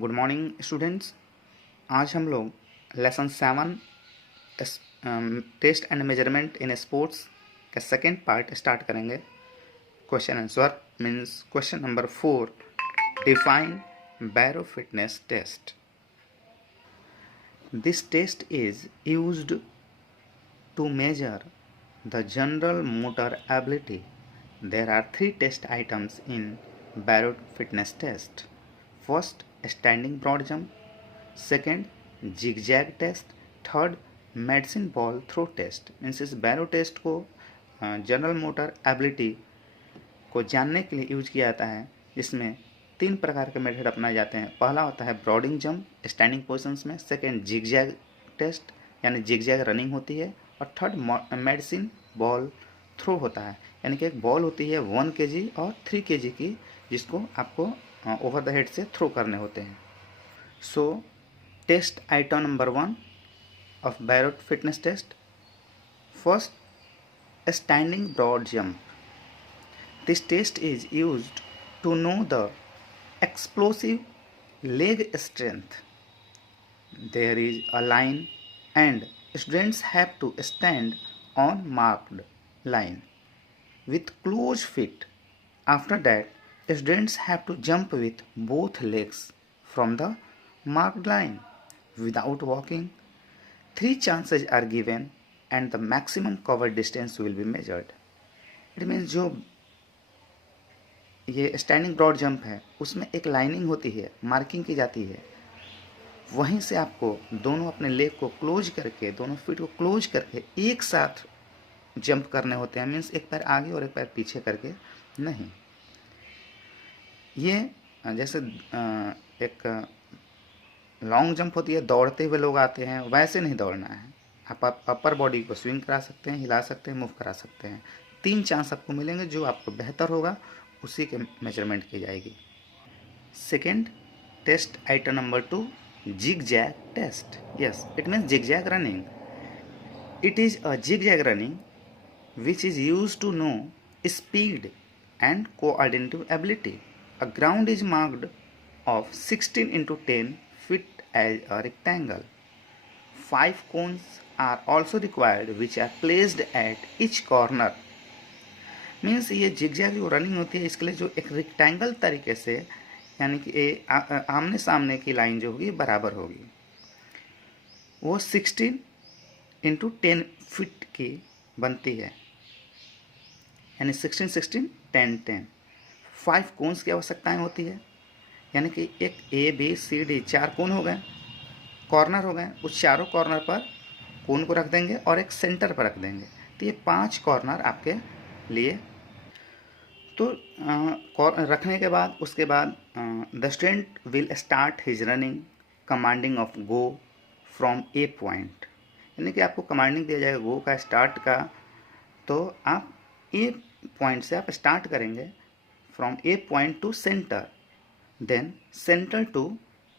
Good morning students. आज हम लोग lesson 7 test and measurement in sports का सेकेंड पार्ट स्टार्ट करेंगे। Question answer means question number 4, define Barrow fitness test. This test is used to measure the general motor ability. There are 3 test items in Barrett fitness test. First, standing broad jump. Second, zigzag test. Third, medicine ball throw test. Means इस बैरो test को general motor ability को जानने के लिए use किया जाता है, जिसमें 3 प्रकार के मेथड अपनाए जाते हैं। पहला होता है ब्रॉडिंग जंप स्टैंडिंग पोजिशंस में। सेकेंड, जिगजैग टेस्ट यानी जिगजैग रनिंग होती है। और थर्ड, मेडिसिन बॉल थ्रो होता है, यानी कि एक बॉल होती है 1 kg और 3 kg की, जिसको आपको ओवर द हेड से थ्रो करने होते हैं। So test item number 1 of Barrow fitness test. First, standing broad jump. This test is used to know the explosive leg strength. There is a line and students have to stand on marked line with closed feet. After that, students have to jump with both legs from the marked line without walking. 3 chances are given and the maximum covered distance will be measured. It means जो ये standing broad jump है उसमें एक lining होती है, marking की जाती है। वहीं से आपको दोनों अपने लेग को क्लोज करके, दोनों फीट को क्लोज करके एक साथ जंप करने होते हैं। मीन्स एक पैर आगे और एक पैर पीछे करके नहीं। ये जैसे एक लॉन्ग जंप होती है, दौड़ते हुए लोग आते हैं, वैसे नहीं दौड़ना है। आप अपर बॉडी को स्विंग करा सकते हैं, हिला सकते हैं, मूव करा सकते हैं। 3 चांस आपको मिलेंगे, जो आपको बेहतर होगा उसी के मेजरमेंट की जाएगी। Second test item number 2, zigzag test. Yes, it means zigzag running. It is a zigzag running which is used to know speed and coordinative ability. A ground is marked of 16 into 10 feet as a rectangle. 5 cones are also required which are placed at each corner. Means ये zigzag जो running होती है इसके लिए जो एक rectangle तरीके से, यानी कि आमने सामने की लाइन जो होगी बराबर होगी, वो 16 into 10 फीट की बनती है, यानी 16 16 10 10। 5 कोन्स की आवश्यकताएं होती है, यानी कि एक ABCD 4 कोन हो गए, कॉर्नर हो गए। उस चारों कॉर्नर पर कोन को रख देंगे और एक सेंटर पर रख देंगे, तो ये 5 कॉर्नर आपके लिए। तो रखने के बाद उसके बाद the student will start his running commanding of go from A point, यानी कि आपको कमांडिंग दिया जाएगा गो का, स्टार्ट का। तो आप ए पॉइंट से आप स्टार्ट करेंगे, from A point to centre, then centre to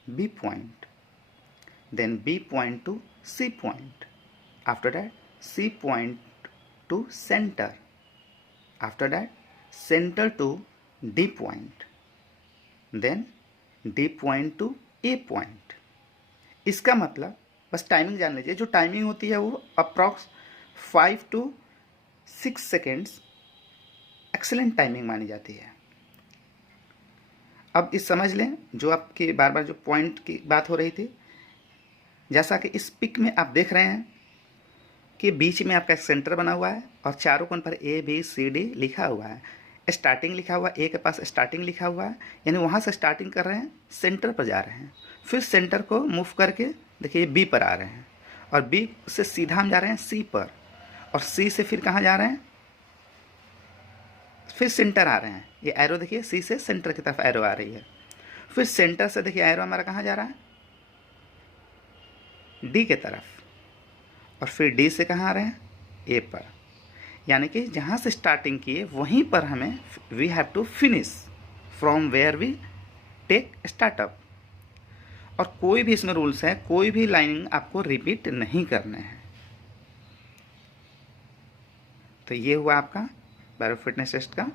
B point, then B point to C point, after that C point to centre, after that centre to D point, then D point to A point। इसका मतलब बस timing जान लीजिए। जो timing होती है वो approx 5 to 6 seconds excellent timing मानी जाती है। अब इस समझ लें, जो आपकी बार बार जो पॉइंट की बात हो रही थी, जैसा कि इस पिक में आप देख रहे हैं कि बीच में आपका सेंटर बना हुआ है और चारों कोण पर ABCD लिखा हुआ है। स्टार्टिंग लिखा हुआ, ए के पास स्टार्टिंग लिखा हुआ है, यानी वहाँ से स्टार्टिंग कर रहे हैं, सेंटर पर जा रहे हैं, फिर सेंटर को मूव करके देखिए बी पर आ रहे हैं, और बी से सीधा हम जा रहे हैं सी पर, और सी से फिर कहाँ जा रहे हैं, फिर सेंटर आ रहे हैं। ये एरो देखिए, सी से सेंटर की तरफ एरो आ रही है। फिर सेंटर से देखिए एरो हमारा कहाँ जा रहा है, डी के तरफ, और फिर डी से कहाँ आ रहे हैं, ए पर। यानी कि जहाँ से स्टार्टिंग किए वहीं पर हमें we have to finish from where we take startup. और कोई भी इसमें रूल्स है, कोई भी लाइनिंग आपको रिपीट नहीं करने हैं। तो ये हुआ आपका बैरो फिटनेस टेस्ट का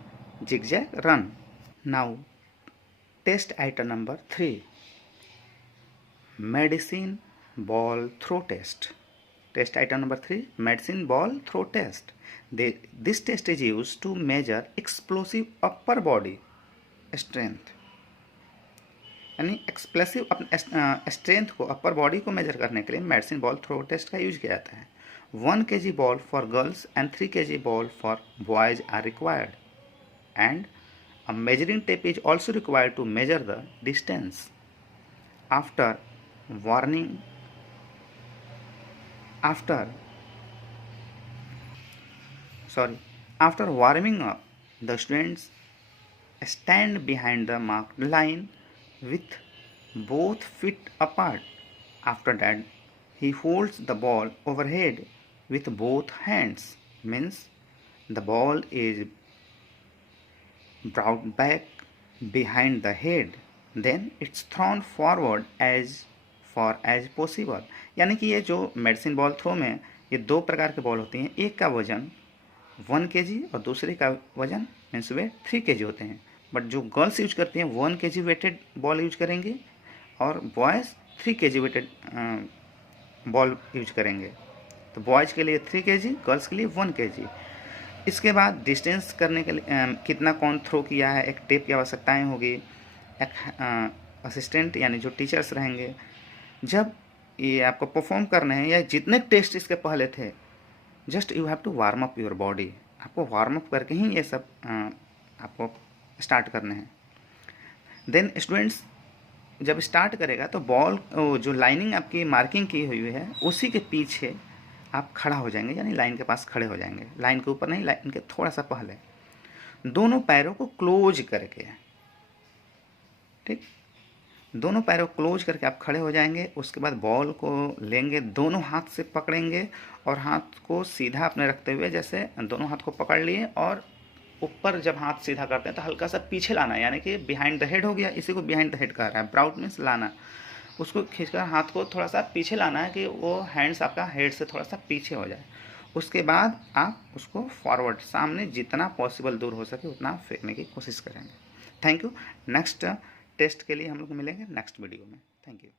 zigzag run. Now test item number 3, medicine ball throw test. Test item number 3, medicine ball throw test. This test is used to measure explosive upper body strength. यानी एक्सप्लेसिव strength को, upper body को major करने के लिए medicine ball throw test का use किया जाता है. 1 kg ball for girls and 3 kg ball for boys are required, and a measuring tape is also required to measure the distance. After warming up, the students stand behind the marked line with both feet apart. After that, he holds the ball overhead with both hands, means the ball is brought back behind the head, then it's thrown forward as far as possible. यानी कि ये जो medicine ball throw में ये 2 प्रकार के ball होती हैं. एक का वजन 1 kg और दूसरे का वजन मीन्स वेट 3 kg होते हैं. बट जो गर्ल्स यूज करती हैं 1 kg वेटेड बॉल यूज करेंगे और boys 3 kg weighted ball use करेंगे. तो बॉयज़ के लिए 3 kg, गर्ल्स के लिए 1 kg. इसके बाद डिस्टेंस करने के लिए कितना कौन थ्रो किया है, एक टेप की आवश्यकताएँ होगी. एक असिस्टेंट यानी जो टीचर्स रहेंगे, जब ये आपको परफॉर्म करने हैं या जितने टेस्ट इसके पहले थे, just you have to warm up your body. आपको वार्म अप करके ही ये सब आपको स्टार्ट करने हैं. देन स्टूडेंट्स जब स्टार्ट करेगा तो बॉल जो लाइनिंग आपकी मार्किंग की हुई है उसी के पीछे आप खड़ा हो जाएंगे, यानी लाइन के पास खड़े हो जाएंगे. लाइन के ऊपर नहीं, लाइन के थोड़ा सा पहले. दोनों पैरों को क्लोज करके, ठीक, दोनों पैरों को क्लोज करके आप खड़े हो जाएंगे. उसके बाद बॉल को लेंगे, दोनों हाथ से पकड़ेंगे और हाथ को सीधा अपने रखते हुए, जैसे दोनों हाथ को पकड़ लिए और ऊपर जब हाथ सीधा करते हैं तो हल्का सा पीछे लाना, यानी कि बिहाइंड द हेड हो गया. इसी को बिहाइंड द हेड कह रहा है. ब्राउट मीन्स लाना. उसको खींचकर हाथ को थोड़ा सा पीछे लाना है कि वो हैंड्स आपका हेड से थोड़ा सा पीछे हो जाए. उसके बाद आप उसको फॉरवर्ड सामने जितना पॉसिबल दूर हो सके उतना फेंकने की कोशिश करेंगे. Thank you. नेक्स्ट टेस्ट के लिए हम लोग मिलेंगे नेक्स्ट वीडियो में. Thank you.